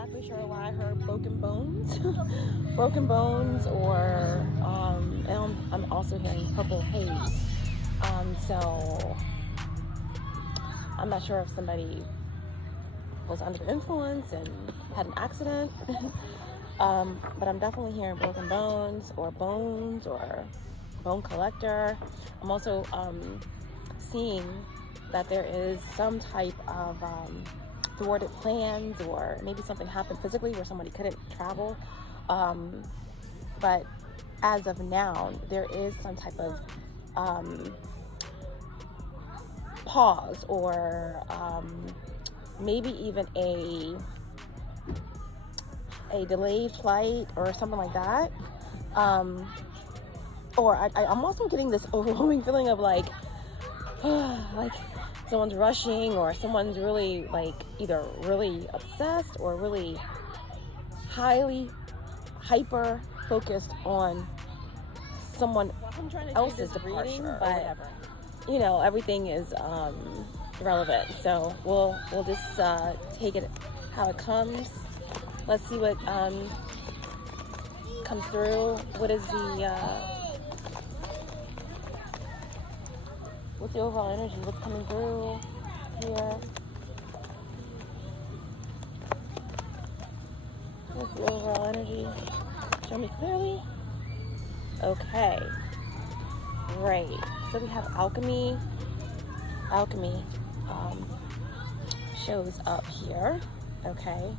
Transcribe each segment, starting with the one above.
exactly sure why I heard broken bones. Broken bones, or and I'm also hearing purple haze. So I'm not sure if somebody was under the influence and had an accident. But I'm definitely hearing broken bones or bone collector. I'm also seeing that there is some type of thwarted plans, or maybe something happened physically where somebody couldn't travel. But as of now, there is some type of pause, or maybe even a delayed flight or something like that. Or I'm also getting this overwhelming feeling of like someone's rushing, or someone's really either really obsessed or really highly hyper focused on someone else's departure. But everything is relevant, so we'll just take it how it comes. Let's see what comes through. What is what's the overall energy? What's coming through here? What's the overall energy? Show me clearly. Okay. Great. So we have alchemy. Alchemy shows up here. Okay.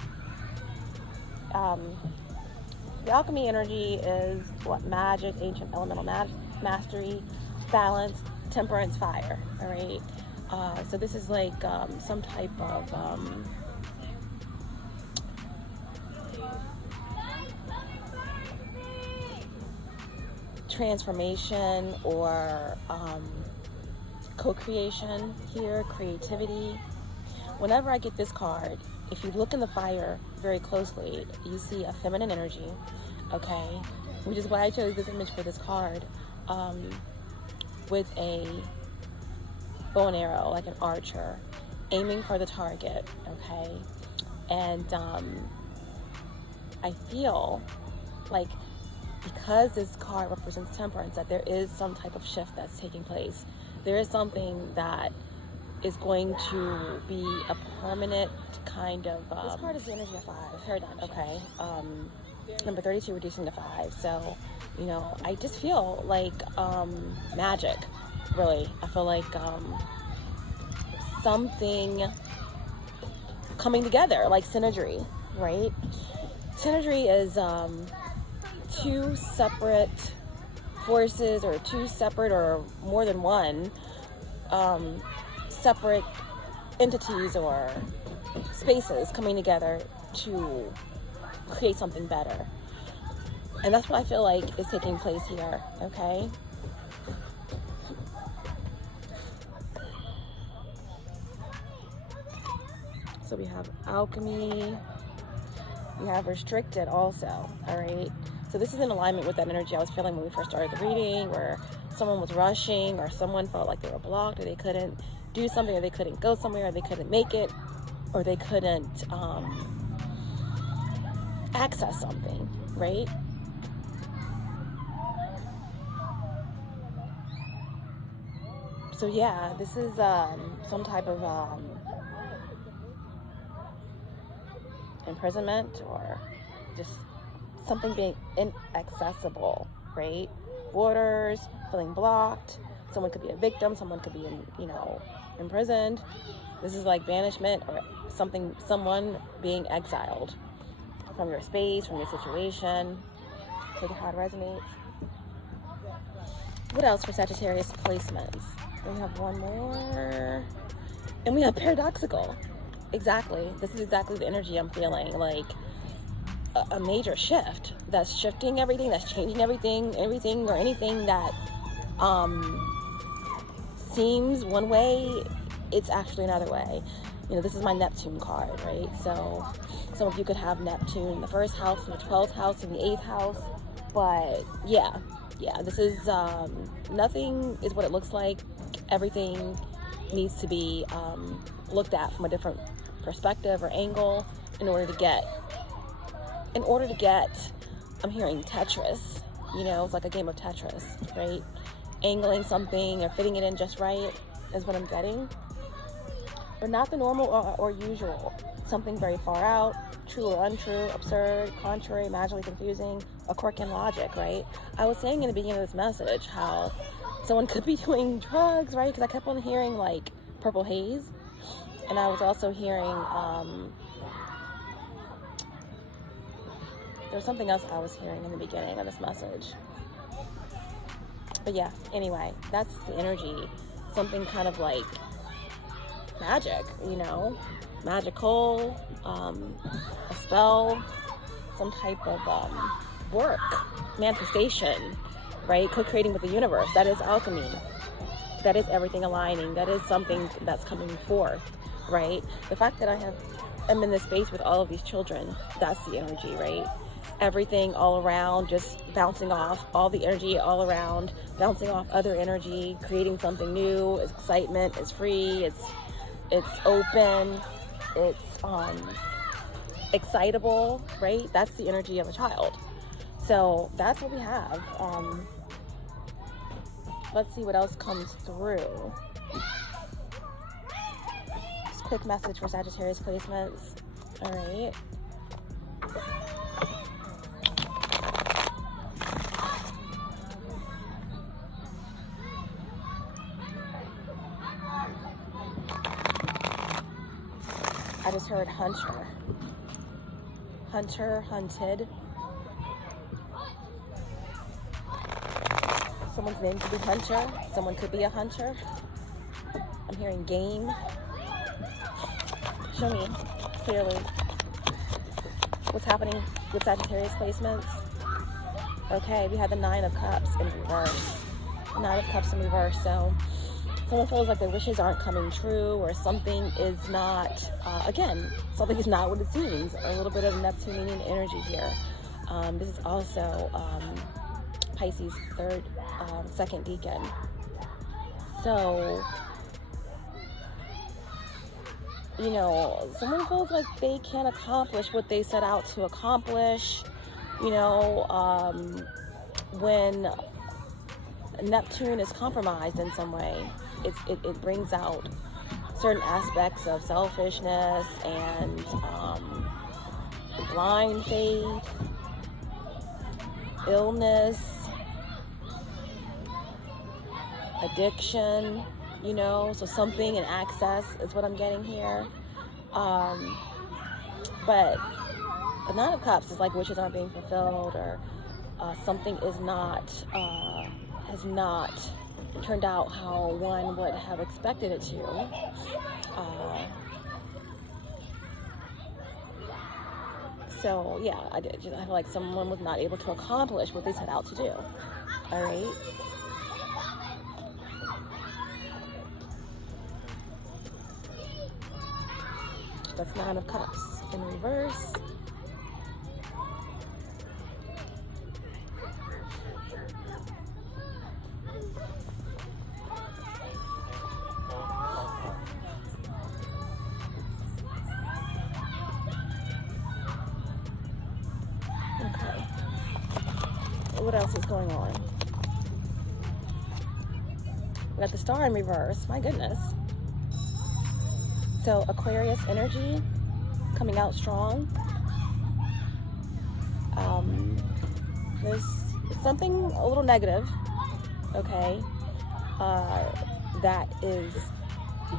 The alchemy energy is what? Magic, ancient elemental mastery, balance, temperance, fire. All right. So this is like some type of transformation, or co-creation here, creativity. Whenever I get this card, if you look in the fire very closely, you see a feminine energy, okay? Which is why I chose this image for this card, with a bow and arrow, like an archer, aiming for the target, okay? And I feel like, because this card represents temperance, that there is some type of shift that's taking place. There is something that is going to be a permanent kind of... this card is the energy of 5, paradigm, okay? Number 32 reducing to 5. So, I just feel like magic, really. I feel like something coming together, like synergy, right? Synergy is two separate forces, or two separate, or more than one separate entities or spaces coming together to create something better. And that's what I feel like is taking place here, okay? So we have alchemy, we have restricted also, all right? So this is in alignment with that energy I was feeling when we first started the reading, where someone was rushing, or someone felt like they were blocked, or they couldn't do something, or they couldn't go somewhere, or they couldn't make it, or they couldn't access something, right? So yeah, this is some type of imprisonment, or just something being inaccessible, right? Borders, feeling blocked. Someone could be a victim, someone could be imprisoned. This is like banishment, or someone being exiled from your space, from your situation. Take it how it resonates. What else for Sagittarius placements? We have one more. And we have paradoxical. Exactly. This is exactly the energy I'm feeling. Like a major shift that's shifting everything, that's changing everything or anything that seems one way, it's actually another way. This is my Neptune card, right? So some of you could have Neptune in the 1st house, in the 12th house, in the 8th house. But yeah, this is nothing is what it looks like. Everything needs to be looked at from a different perspective or angle, in order to get, I'm hearing Tetris, you know, it's like a game of Tetris, right? Angling something or fitting it in just right is what I'm getting. But not the normal or usual. Something very far out, true or untrue, absurd, contrary, magically confusing, a quirk in logic, right? I was saying in the beginning of this message how someone could be doing drugs, right? Because I kept on hearing like purple haze. And I was also hearing, there's something else I was hearing in the beginning of this message. But yeah, anyway, that's the energy. Something kind of like magic, you know, magical, a spell, some type of work, manifestation, right? Co-creating with the universe. That is alchemy. That is everything aligning. That is something that's coming forth, right? The fact that I'm in this space with all of these children, that's the energy, right? Everything all around, just bouncing off, all the energy all around, bouncing off other energy, creating something new. It's excitement, it's free, it's open, it's excitable, right? That's the energy of a child. So that's what we have. Let's see what else comes through. Just quick message for Sagittarius placements. All right. I just heard hunter. Hunter, hunted. Someone's name could be Hunter. Someone could be a hunter. I'm hearing game. Show me clearly what's happening with Sagittarius placements. Okay, we had the Nine of Cups in reverse. Nine of Cups in reverse. So someone feels like their wishes aren't coming true, or something is not, again, something is not what it seems. A little bit of Neptunian energy here. This is also Pisces second decan. So, you know, someone feels like they can't accomplish what they set out to accomplish. You know, when Neptune is compromised in some way, it brings out certain aspects of selfishness and blind faith, illness, addiction, you know, so something in access is what I'm getting here. But the Nine of Cups is like wishes aren't being fulfilled, or something is not, has not turned out how one would have expected it to. So yeah, I feel like someone was not able to accomplish what they set out to do. All right. That's Nine of Cups in reverse. Okay. What else is going on? We got the Star in reverse. My goodness. So Aquarius energy coming out strong. There's something a little negative, okay, that is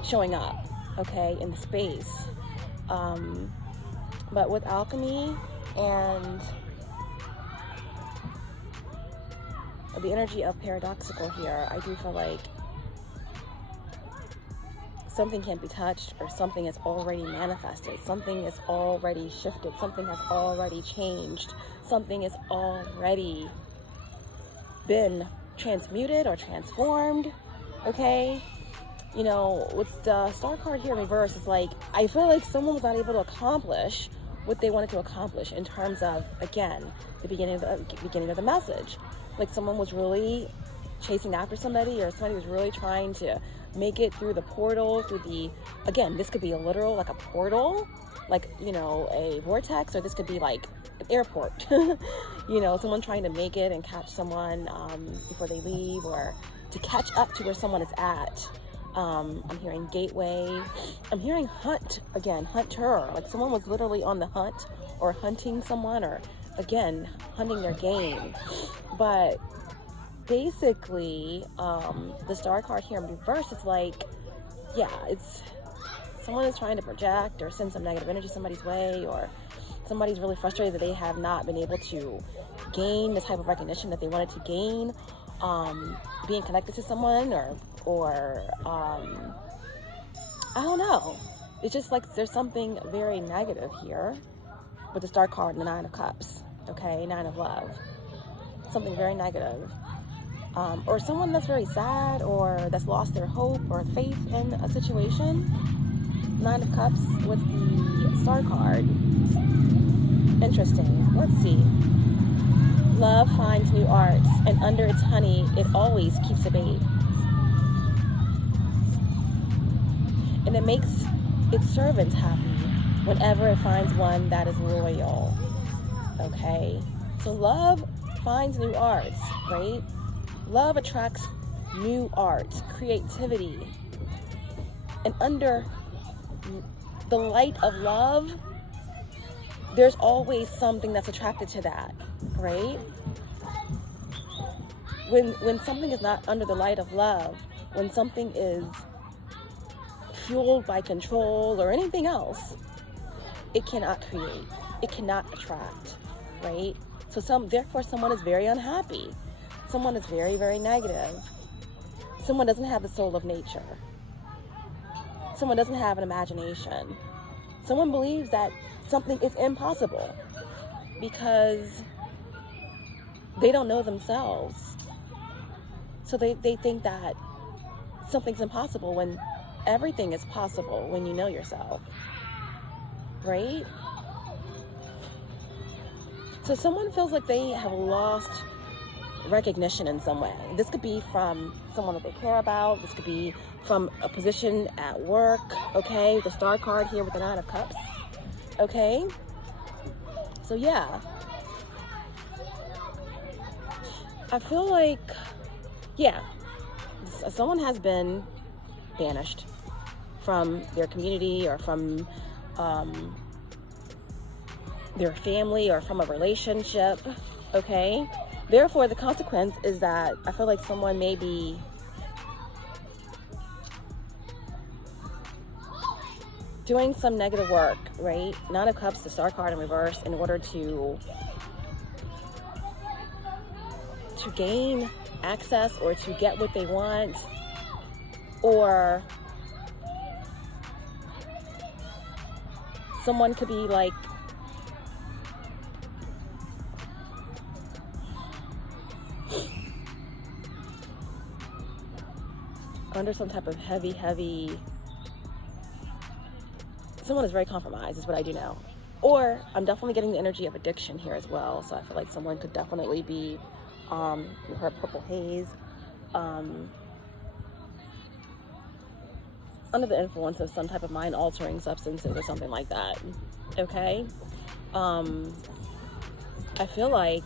showing up, okay, in the space. But with alchemy and the energy of paradoxical here, I do feel like something can't be touched, or something is already manifested, something is already shifted, something has already changed, something has already been transmuted or transformed, okay? You know, with the Star card here in reverse, it's like, I feel like someone was not able to accomplish what they wanted to accomplish in terms of, again, the beginning of the message. Like someone was really chasing after somebody, or somebody was really trying to make it through the portal, through the, again, this could be a literal, like a portal, like, you know, a vortex, or this could be like an airport. You know, someone trying to make it and catch someone before they leave, or to catch up to where someone is at. I'm hearing gateway. I'm hearing hunt again, hunter. Like someone was literally on the hunt or hunting someone, or again, hunting their game. But basically, the star card here in reverse is like, yeah, it's someone is trying to project or send some negative energy somebody's way, or somebody's really frustrated that they have not been able to gain the type of recognition that they wanted to gain, being connected to someone, or I don't know. It's just like there's something very negative here with the star card and the 9 of cups, okay, 9 of love. Something very negative. Or someone that's very sad, or that's lost their hope or faith in a situation. 9 of cups with the star card. Interesting. Let's see. Love finds new arts, and under its honey, it always keeps a babe. And it makes its servants happy whenever it finds one that is loyal. Okay? So love finds new arts, right? Love attracts new arts, creativity. And under the light of love, there's always something that's attracted to that, right? When something is not under the light of love, when something is fueled by control or anything else, it cannot create, it cannot attract, right? So therefore someone is very unhappy. Someone is very, very negative. Someone doesn't have the soul of nature. Someone doesn't have an imagination. Someone believes that something is impossible because they don't know themselves. So they think that something's impossible when everything is possible when you know yourself, right? So someone feels like they have lost recognition in some way. This could be from someone that they care about. This could be from a position at work, okay? The star card here with the 9 of cups, okay? So yeah. I feel like, yeah, someone has been banished from their community, or from their family, or from a relationship, okay? Therefore, the consequence is that I feel like someone may be doing some negative work, right? 9 of cups, the star card in reverse, in order to gain access or to get what they want, or someone could be like under some type of heavy, someone is very compromised, is what I do know. Or I'm definitely getting the energy of addiction here as well. So I feel like someone could definitely be her purple haze, under the influence of some type of mind-altering substances or something like that, okay? I feel like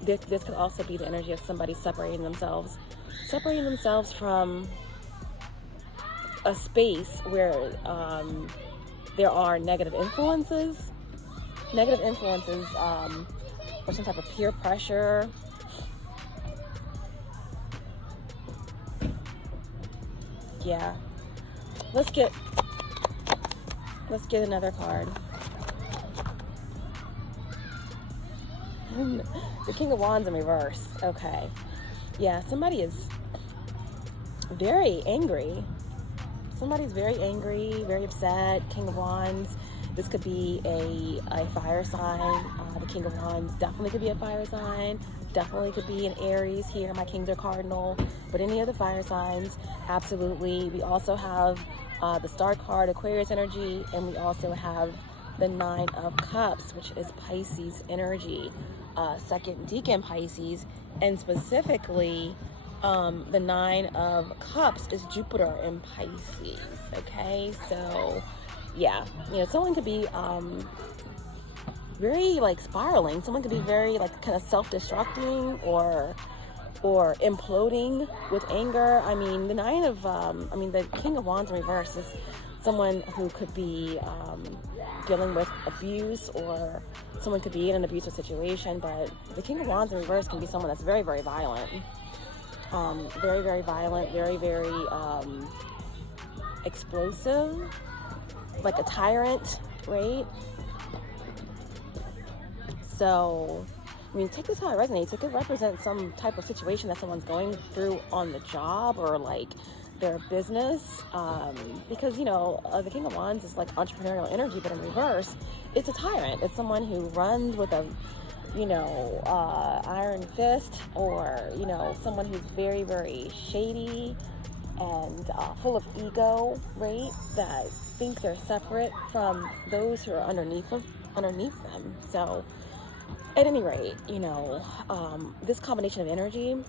this could also be the energy of somebody separating themselves from a space where there are negative influences, or some type of peer pressure. Yeah. Let's get another card. The King of Wands in reverse. Okay. Yeah, somebody is very angry. Somebody's very angry, very upset. King of Wands. This could be a fire sign. The King of Wands definitely could be a fire sign. Definitely could be an Aries here. My kings are cardinal. But any of the fire signs, absolutely. We also have the star card, Aquarius energy, and we also have the 9 of cups, which is Pisces energy. Second decan Pisces, and specifically the 9 of cups is Jupiter in Pisces. Okay, so yeah, you know, someone could be very like spiraling. Someone could be very like kind of self-destructing or imploding with anger. I mean, the the King of Wands in reverse is someone who could be dealing with abuse, or someone could be in an abusive situation. But the King of Wands in reverse can be someone that's very, very violent. Very, very violent, very, very explosive, like a tyrant, right? So, I mean, take this how it resonates. It could represent some type of situation that someone's going through on the job or like their business. Because, you know, the King of Wands is like entrepreneurial energy, but in reverse, it's a tyrant. It's someone who runs with a, you know, iron fist, or, you know, someone who's very, very shady and full of ego, right? That think they're separate from those who are underneath them. So, at any rate, you know, this combination of energy,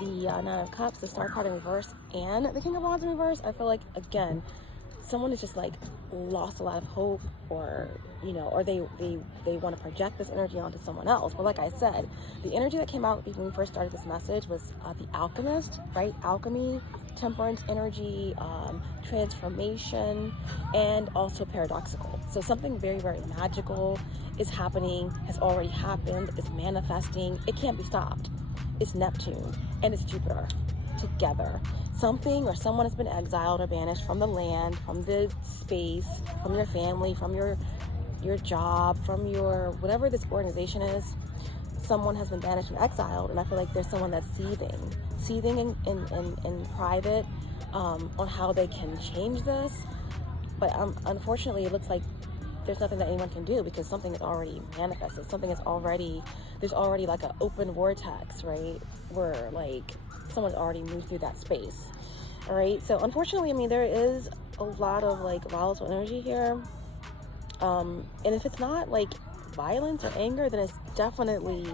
the Nine of Cups, the Star card in reverse, and the King of Wands in reverse, I feel like, again, someone is just like lost a lot of hope, or, you know, or they want to project this energy onto someone else. But like I said, the energy that came out when we first started this message was the Alchemist, right? Alchemy, temperance energy, transformation, and also paradoxical. So something very, very magical is happening, has already happened, is manifesting. It can't be stopped. It's Neptune and it's Jupiter together. Something or someone has been exiled or banished from the land, from the space, from your family, from your job, from your whatever this organization is. Someone has been banished and exiled, and I feel like there's someone that's seething in private on how they can change this. But unfortunately, it looks like there's nothing that anyone can do, because something is already manifested. Something is already, there's already like an open vortex, right? Where like someone's already moved through that space. All right. So unfortunately, I mean, there is a lot of like volatile energy here. And if it's not like violence or anger, then it's definitely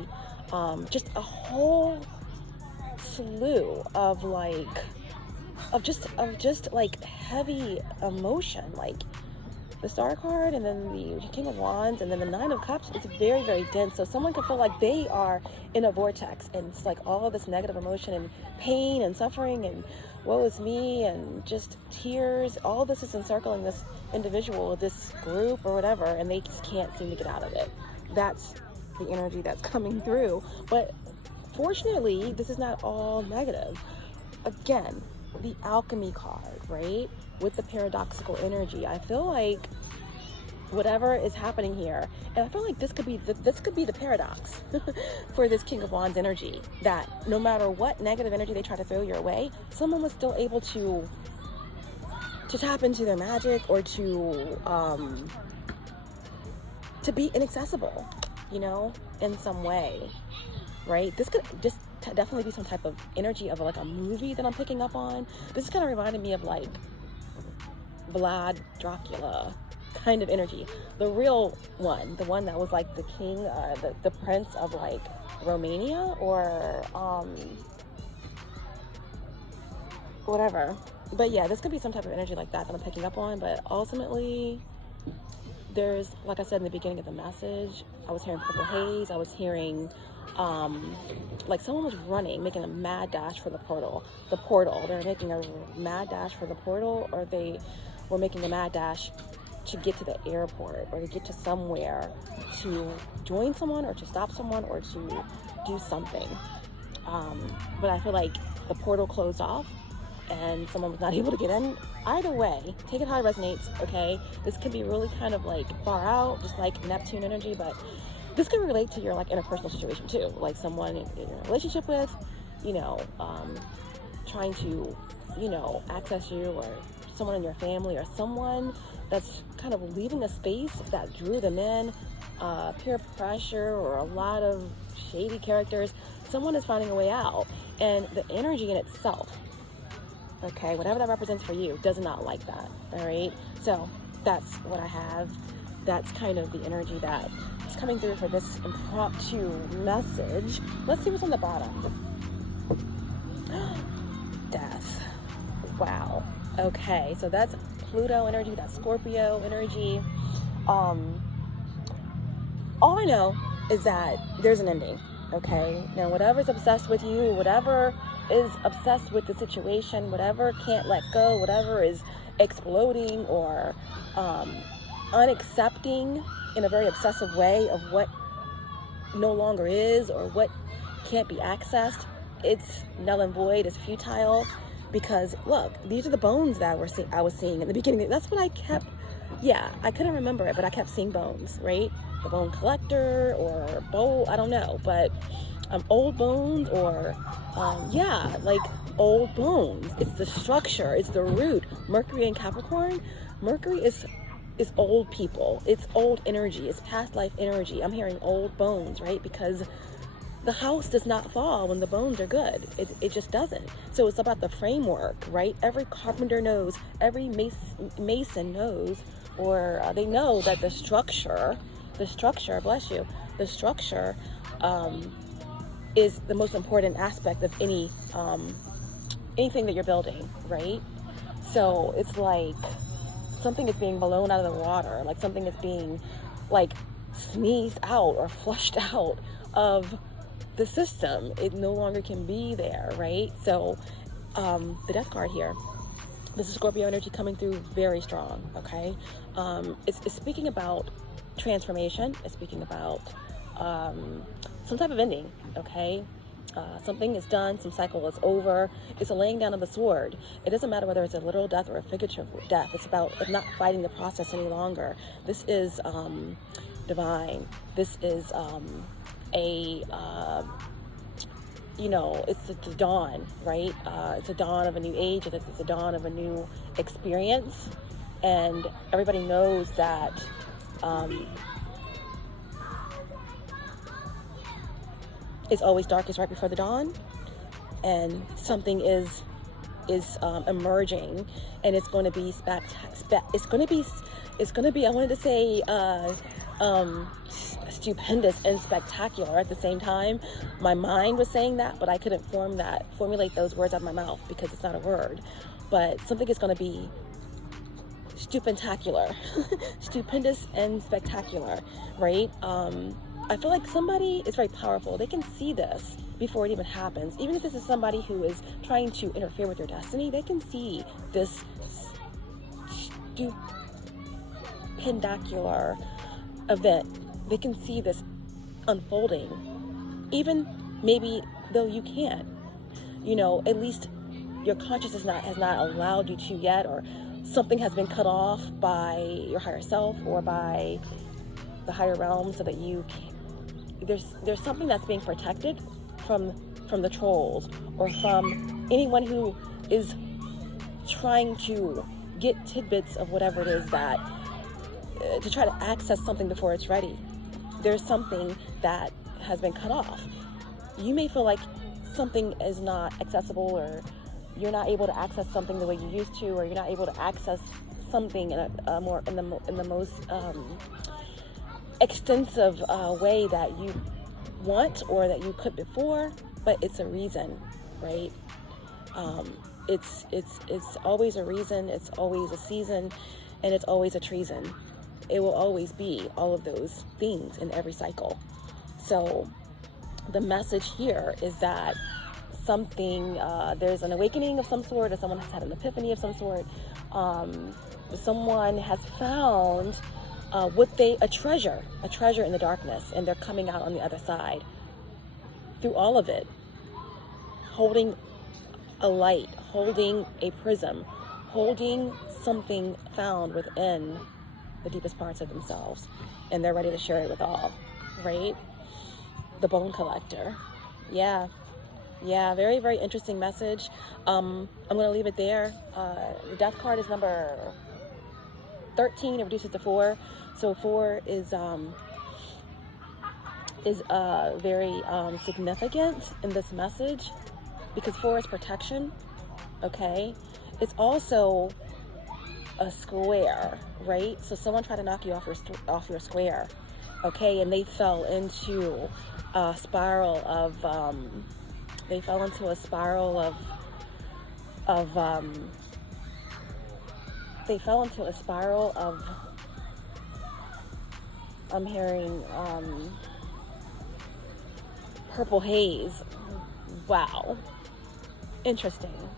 just a whole slew of just like heavy emotion, like the Star card, and then the King of Wands, and then the Nine of Cups. It's very, very dense. So someone can feel like they are in a vortex, and it's like all of this negative emotion and pain and suffering and woe is me and just tears. All this is encircling this individual, this group or whatever, and they just can't seem to get out of it. That's the energy that's coming through. But fortunately, this is not all negative. Again, the alchemy card, right? With the paradoxical energy, I feel like whatever is happening here, and I feel like this could be the paradox for this King of Wands energy, that no matter what negative energy they try to throw your way, someone was still able to tap into their magic, or to be inaccessible, you know, in some way, right? This could just definitely be some type of energy of like a movie that I'm picking up on. This is kind of reminding me of like Vlad Dracula kind of energy, the real one, the one that was like the king, the prince of like Romania, or whatever. But yeah, this could be some type of energy like that I'm picking up on. But ultimately, there's, like I said in the beginning of the message, I was hearing purple haze. I was hearing like someone was running, making a mad dash for the portal. They're making a mad dash for the portal, or they were making a mad dash to get to the airport, or to get to somewhere, to join someone, or to stop someone, or to do something. But I feel like the portal closed off and someone was not able to get in. Either way, take it how it resonates, okay? This could be really kind of like far out, just like Neptune energy, but this can relate to your like interpersonal situation too, like someone you're in a relationship with, you know, trying to, you know, access you, or someone in your family, or someone that's kind of leaving a space that drew them in, peer pressure, or a lot of shady characters. Someone is finding a way out, and the energy in itself, okay, whatever that represents for you, does not like that. All right, so that's what I have. That's kind of the energy that is coming through for this impromptu message. Let's see what's on the bottom. Death. Wow. Okay, so that's Pluto energy, that Scorpio energy. All I know is that there's an ending, okay? Now, whatever's obsessed with you, whatever is obsessed with the situation, whatever can't let go, whatever is exploding or unaccepting in a very obsessive way of what no longer is or what can't be accessed, it's null and void, it's futile. Because look, these are the bones that I was seeing in the beginning. That's what I kept, I couldn't remember it, but I kept seeing bones, right? The bone collector or bowl, I don't know, but old bones or like old bones. It's the structure, it's the root. Mercury in Capricorn, Mercury is old people, it's old energy, it's past life energy. I'm hearing old bones, right? Because the house does not fall when the bones are good. It just doesn't. So it's about the framework, right? Every carpenter knows, every mason knows, or they know that the structure, bless you, the structure is the most important aspect of anything that you're building, right? So it's like something is being blown out of the water, like something is being like sneezed out or flushed out of the system. It no longer can be there, right? So the death card here, this is Scorpio energy coming through very strong, okay? It's speaking about transformation. It's speaking about some type of ending, okay? Something is done, some cycle is over. It's a laying down of the sword. It doesn't matter whether it's a literal death or a figurative death. It's about not fighting the process any longer. This is divine. This is it's the dawn, right? It's a dawn of a new age. It's a dawn of a new experience. And everybody knows that it's always darkest right before the dawn, and something is emerging, and it's going to be I wanted to say stupendous and spectacular at the same time. My mind was saying that, but I couldn't formulate those words out of my mouth because it's not a word. But something is going to be stupendous and spectacular, right? I feel like somebody is very powerful. They can see this before it even happens. Even if this is somebody who is trying to interfere with your destiny, they can see this stupendacular event. They can see this unfolding, even maybe though you can't. At least your consciousness has not allowed you to yet, or something has been cut off by your higher self or by the higher realm, so that you can, there's something that's being protected from the trolls or from anyone who is trying to get tidbits of whatever it is that to try to access something before it's ready. There's something that has been cut off. You may feel like something is not accessible, or you're not able to access something the way you used to, or you're not able to access something in a more in the most extensive way that you want or that you could before. But it's a reason, right? It's always a reason. It's always a season, and it's always a treason. It will always be all of those things in every cycle. So the message here is that something, there's an awakening of some sort, or someone has had an epiphany of some sort. Someone has found a treasure in the darkness, and they're coming out on the other side through all of it, holding a light, holding a prism, holding something found within the deepest parts of themselves, and they're ready to share it with all, right? The bone collector. Yeah, very, very interesting message. I'm going to leave it there. The death card is number 13. It reduces to 4. So 4 is very significant in this message, because 4 is protection, okay? It's also a square, right? So someone tried to knock you off your square, okay? And they fell into a spiral of they fell into a spiral of, I'm hearing purple haze. Wow. Interesting.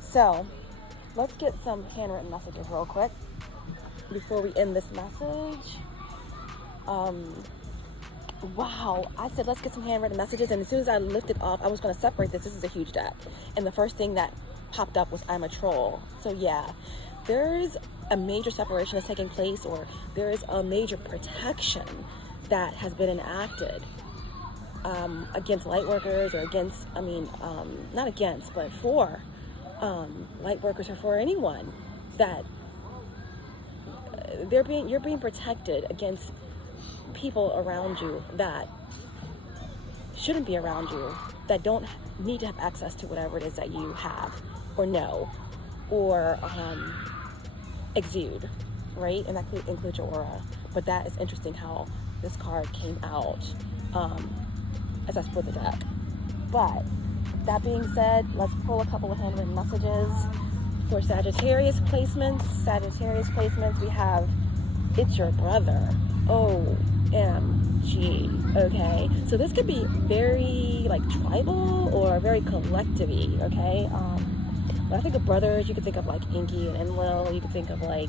So let's get some handwritten messages real quick before we end this message. Wow, I said let's get some handwritten messages, and as soon as I lifted off, I was going to separate this. This is a huge deck, and the first thing that popped up was I'm a troll. So yeah, there's a major separation that's taking place, or there is a major protection that has been enacted against light workers, or against, not against, but for light workers, or for anyone that you're being protected against people around you that shouldn't be around you, that don't need to have access to whatever it is that you have or know or exude, right? And that includes your aura. But that is interesting how this card came out as I split the deck. But that being said, let's pull a couple of handwritten messages for Sagittarius placements. Sagittarius placements, we have it's your brother. OMG. Okay, so this could be very like tribal or very collective-y. Okay, when I think of brothers, you could think of like Inky and Enlil. You could think of like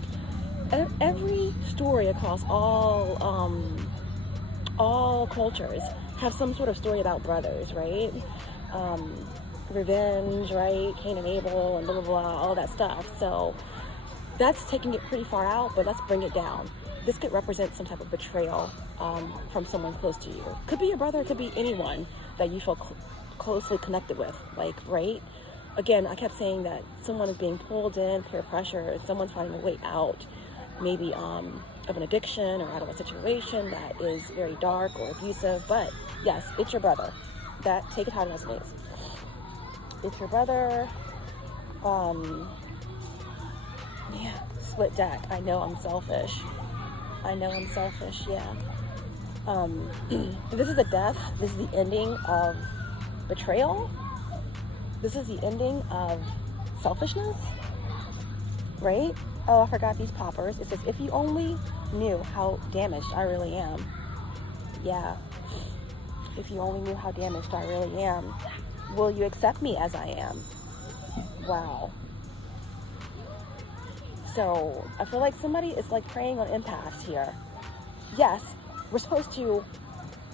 every story across all cultures have some sort of story about brothers, right? Revenge, right? Cain and Abel and blah, blah, blah, all that stuff. So that's taking it pretty far out, but let's bring it down. This could represent some type of betrayal from someone close to you. Could be your brother, could be anyone that you feel closely connected with, like, right? Again, I kept saying that someone is being pulled in, peer pressure, someone's finding a way out, maybe of an addiction or out of a situation that is very dark or abusive. But yes, it's your brother. That, take it how it resonates. It's your brother. Yeah, split deck. I know I'm selfish. Yeah. This is the death. This is the ending of betrayal. This is the ending of selfishness, right? Oh, I forgot these poppers. It says, if you only knew how damaged I really am. Yeah. If you only knew how damaged I really am, will you accept me as I am? Wow. So I feel like somebody is like preying on empaths here. Yes, we're supposed to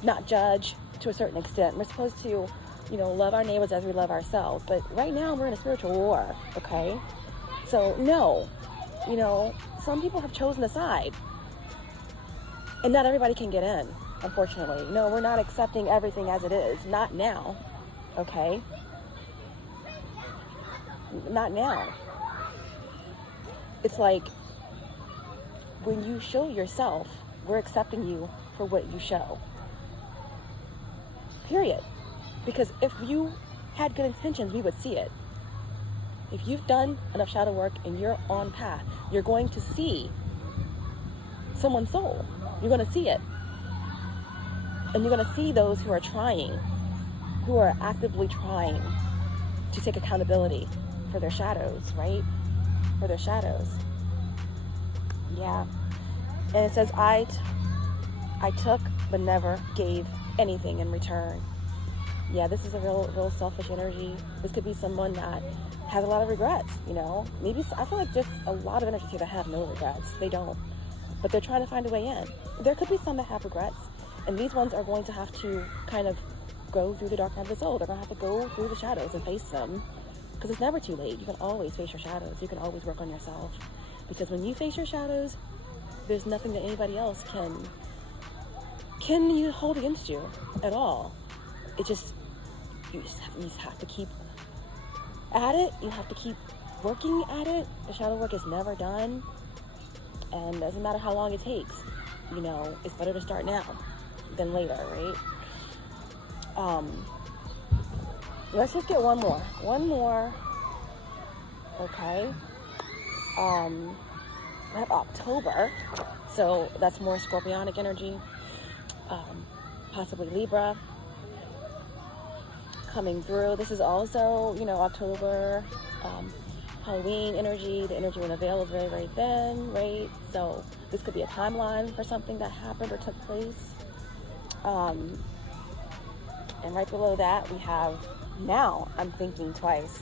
not judge to a certain extent. We're supposed to, love our neighbors as we love ourselves. But right now we're in a spiritual war, okay? So no, some people have chosen a side. And not everybody can get in, unfortunately. No, we're not accepting everything as it is. Not now, okay? Not now. It's like when you show yourself, we're accepting you for what you show. Period. Because if you had good intentions, we would see it. If you've done enough shadow work and you're on path, you're going to see someone's soul. You're going to see it. And you're going to see those who are trying, who are actively trying to take accountability for their shadows, right? For their shadows. Yeah. And it says, I took but never gave anything in return. Yeah, this is a real selfish energy. This could be someone that has a lot of regrets, Maybe, I feel like there's a lot of energy here that have no regrets. They don't. But they're trying to find a way in. There could be some that have regrets. And these ones are going to have to kind of go through the dark night of the soul. They're going to have to go through the shadows and face them. Because it's never too late. You can always face your shadows. You can always work on yourself. Because when you face your shadows, there's nothing that anybody else can you hold against you at all. You just have to keep at it. You have to keep working at it. The shadow work is never done. And it doesn't matter how long it takes. It's better to start now than later, right? Let's just get one more. Okay. I have October, so that's more Scorpionic energy. Possibly Libra coming through. This is also, October, Halloween energy. The energy when the veil is very, very thin, right? So this could be a timeline for something that happened or took place. And right below that, we have now I'm thinking twice.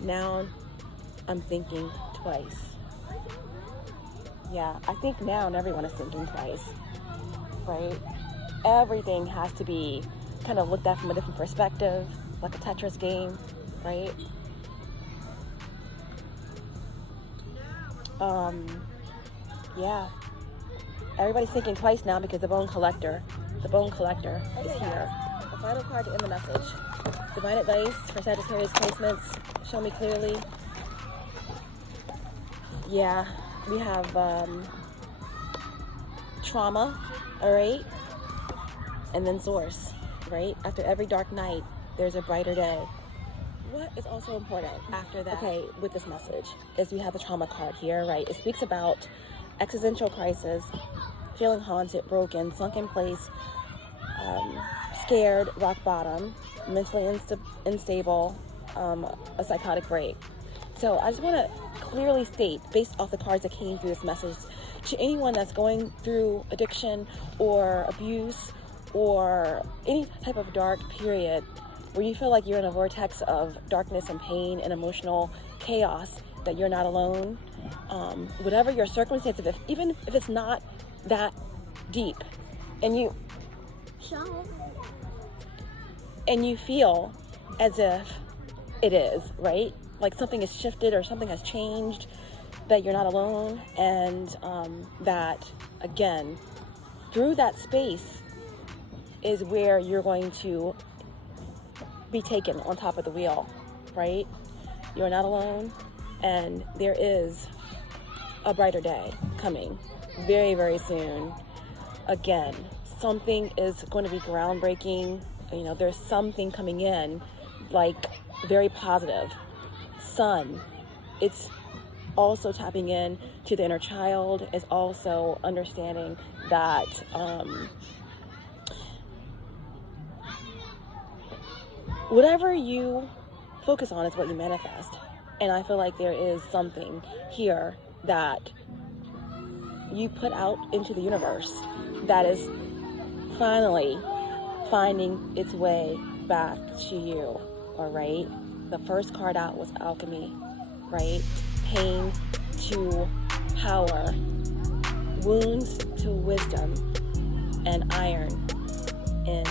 Now I'm thinking twice. Yeah, I think now and everyone is thinking twice, right? Everything has to be kind of looked at from a different perspective, like a Tetris game, right? Yeah. Everybody's thinking twice now because the bone collector is here. The final card to end the message. Divine advice for Sagittarius placements. Show me clearly. Yeah, we have trauma, all right? And then source, right? After every dark night, there's a brighter day. What is also important after that, okay, with this message, is we have the trauma card here, right? It speaks about existential crisis, feeling haunted, broken, sunk in place, scared, rock bottom, mentally unstable, a psychotic break. So I just want to clearly state, based off the cards that came through this message, to anyone that's going through addiction or abuse or any type of dark period where you feel like you're in a vortex of darkness and pain and emotional chaos, that you're not alone. Whatever your circumstance, even if it's not that deep, and you feel as if it is, right? Like something has shifted or something has changed, that you're not alone, and that, again, through that space is where you're going to be taken on top of the wheel, right? You're not alone, and there is a brighter day coming very, very soon. Again, something is going to be groundbreaking. You know, there's something coming in, like, very positive. Sun, it's also tapping in to the inner child, is also understanding that whatever you focus on is what you manifest. And I feel like there is something here that you put out into the universe that is finally finding its way back to you, all right? The first card out was alchemy, right? Pain to power, wounds to wisdom, and iron in